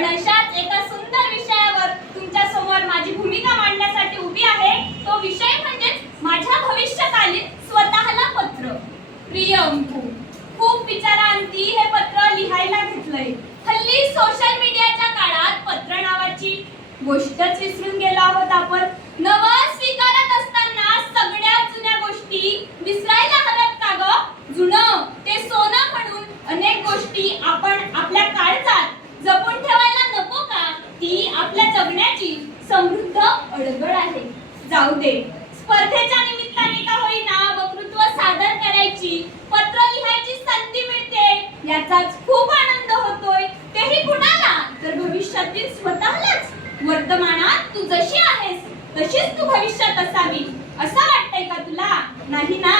पण अशाच एका सुंदर विषयावर तुमच्या समोर माझी भूमिका मांडण्यासाठी उभी आहे. तो विषय म्हणजे माझ्या भविष्यकालीन स्वतःला पत्र. प्रिय अंकू, खूप विचारांती हे पत्र लिहायला घेतलंय. हल्ली सोशल मीडियाच्या काळात पत्र नावाची गोष्टच विसरून गेलो आहोत आपण. नवं स्वीकारत असताना सगळ्यात जुन्या गोष्टी विसरायला हव्यात का ग? जुनं ते सोनं म्हणून अनेक गोष्टी आपण आपल्या काळजात जपून ठेवायला नको का? ती आपल्या जगण्याची समृद्ध अडगळ आहे. जाऊ दे, स्पर्धेच्या निमित्ताने का होईना वक्तृत्व सादर करायची, पत्र लिहायची संधी मिळते याचाच खूप आनंद होतोय. तेही कुणाला? तर भविष्यातील स्वतःलाच. वर्तमानात तू जशी आहेस तशीच तू भविष्यात असावी असं वाटतंय का तुला? नाही ना.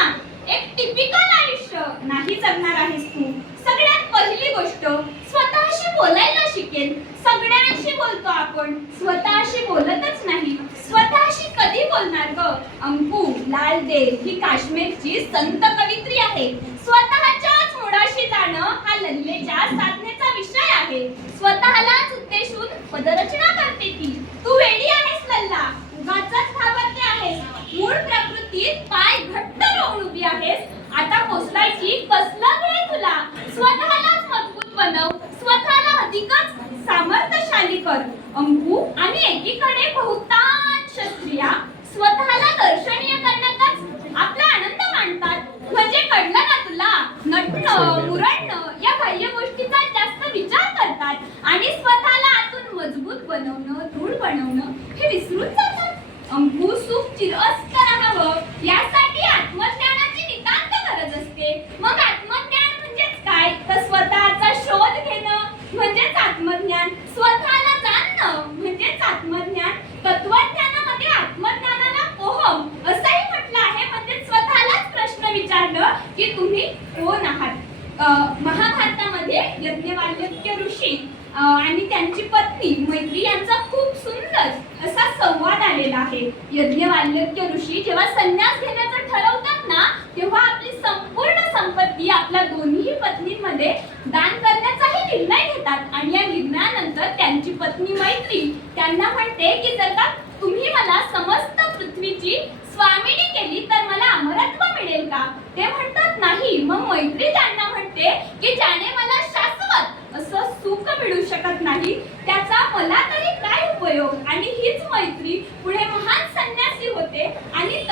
एक टिपिकल आयुष्य नाही जगणार आहेस तू. सगळ्यात पहिली गोष्ट, स्वतःशी बोलायला शिकेल. सगळ्यांशी बोलतो आपण, स्वतःशी बोलतच नाही. स्वतःशी कधी बोलणार ग? अंकू, लाल दे ही काश्मीरची संत कवित्री आहे. स्वतःच्याच मुळाशी जाणं हा लल्लेच्या साधनेचा विषय आहे. स्वतःलाच उद्देशून पदरचना करते ती. तू वेडी आहेस लल्ला, उगाचच घाबरते आहेस. मूळ प्रकृतीत पाय घट्ट रोवून उभी आहेस. आता पोचलायची कसलं वेळ तुला? स्वतःलाच मजबूत बनव, स्वतःला अधिकच सामर्थ्यशाली कर. अंकू, आणि एकीकडे बहुतांश स्त्रिया स्वतःला दर्शनीय करण्यातच आपला आनंद मानतात. म्हणजे कळलं ना तुला? नटणं, मुरडणं या बाह्य गोष्टीचा जास्त विचार करतात आणि स्वतःला आतून मजबूत बनवणं, दृढ बनवणं हे विसरून जातात. अंकू, सुख चिरस्थायी राहावं यासाठी आत्मज्ञानाची नितांत गरज असते. मग आत्मज्ञान म्हणजेच काय? तर स्वतःचा शोध घेणं म्हणजेच आत्मज्ञान. स्वतःला जाणणं म्हणजेच आत्मज्ञान. तत्वज्ञानामध्ये आत्मज्ञानाला पोहम असंही म्हटलं आहे. म्हणजे स्वतःलाच प्रश्न विचारणं की तुम्ही कोण आहात. महाभारतामध्ये यज्ञवाल्क्य ऋषी आणि त्यांची पत्नी मैत्री यांचा खूप सुंदर असा संवाद आलेला आहे. यज्ञवाल्क्य ऋषी जेव्हा संन्यास घेण्याचं ठरवतात ना, तेव्हा आपली संपूर्ण संपत्ती आपल्या दोन्ही पत्नींमध्ये दान करण्याचाही निर्णय घेतात. आणि या निर्णयानंतर त्यांची पत्नी मैत्री त्यांना म्हणते की जर का तुम्ही मला समस्त पृथ्वीची स्वामिनी केली तर मला अमरत्व मिळेल का? ते म्हणतात नाही. मग मैत्री त्यांना म्हणते की ज्याने मला शाश्वत असं सुख मिळू शकत नाही त्याचा मला तरी काय उपयोग? आणि हीच मैत्री पुढे महान संन्यासी होते आणि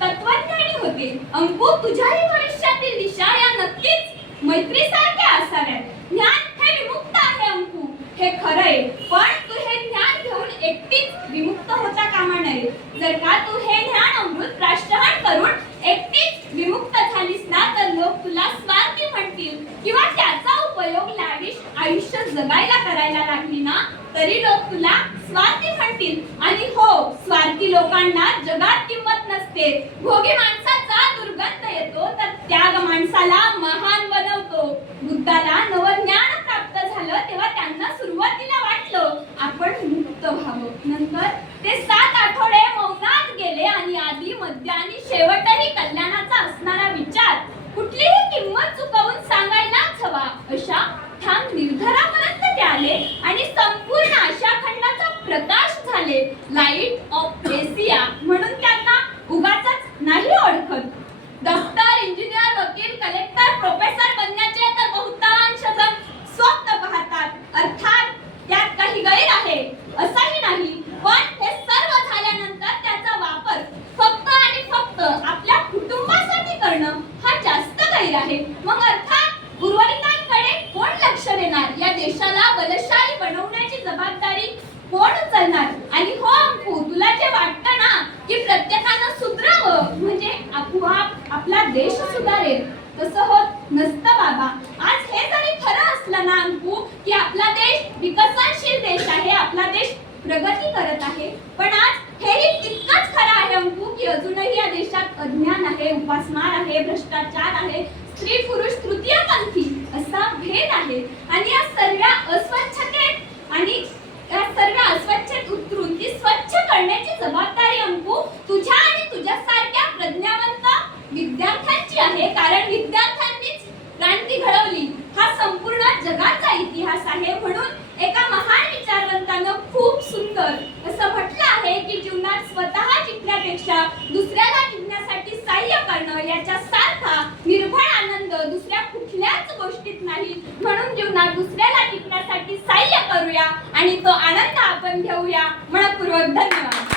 तत्वज्ञानी होते. अंकू, तुझ्याही भविष्यातील दिशा या नक्कीच मैत्रीसारख्या असाव्यात. ज्ञान हे विमुक्त आहे अंकू, हे खरंय. पण तू हे ज्ञान घेऊन एकटीच विमुक्त होता कामा नये. जर का तू हे ज्ञान अमृत प्राश्रहण करून एकटीच विमुक्त झालीस ना तर लोक तुला स्वार्थी म्हणतील किंवा त्याचा उपयोग लाविश आयुष्य जगायला करायला लागली ना तरी लोक तुला स्वार्थी म्हणतील. आणि हो, स्वार्थी लोकांना जगात किंमत नसते. भोगी माणसाचा दुर्गंध येतो तर त्याग माणसाला महान बनवतो. बुद्धाला नवज्ञान प्राप्त झालं तेव्हा त्यांना सुरुवातीला वाटलं आपण मुक्त व्हावं. नंतर ते 7 आठवडे मौनात गेले आणि आधी, मध्य आणि शेवटही कल्याणाचा असणारा विचार कुठलीही किंमत चुकवून सांगायलाच हवा अशा ठाम निर्धारापर्यंत ते आले आणि संपूर्ण आशा खंडाचा प्रकाश झाले. लाईट ऑफ एशिया म्हणून त्यांना उगाचच नाही ओळखत. डॉक्टर, इंजिनियर, वकील, कलेक्टर, प्रोफेसर बनण्याचे तर बहुतांश जण स्वप्न पाहतात. अर्थात त्यात काही गैर आहे असंही नाही. पण हे सर्व झाल्यानंतर त्याचा वापर फक्त आणि फक्त आपल्या कुटुंबासाठी करणं हा जास्त गैर आहे. मग अर्थात उर्वरितांकडे कोण लक्ष देणार? या देशाला बलशाली बनवण्याची जबाबदारी कोण उचलणार? आणि हो अंकू, तुला जे वाटतं ना की प्रत्येकानं सुधरावं म्हणजे आपोआप आपला देश सुधारेल, तसं होत नसतं बाबा. आज हे जरी खरं असलं ना अंकू की आपला देश विकसनशील देश आहे, आपला देश प्रगती करत आहे, पण आज हेही तितकंच खरं आहे अंकू की अजूनही या देशात अज्ञान आहे, उपासमार आहे, भ्रष्टाचार आहे, स्त्री पुरुष तृतीयपंथी असा भेद आहे. आणि या सर्व अस्वच्छतेत उतरून ती स्वच्छ करण्याची जबाबदारी अंकू तुझ्या आणि तुझ्यासारख्या प्रज्ञावंत विद्यार्थ्यांची आहे. कारण विद्यार्थ्यांनीच क्रांती घडवली हा संपूर्ण जगाचा इतिहास आहे. म्हणून एका दुसऱ्याला टिकण्यासाठी सहाय्य करणं याच्यासारखा निर्भय आनंद दुसऱ्या कुठल्याच गोष्टीत नाही. म्हणून जीवनात दुसऱ्याला टिकण्यासाठी सहाय्य करूया आणि तो आनंद आपण घेऊया. मनपूर्वक धन्यवाद.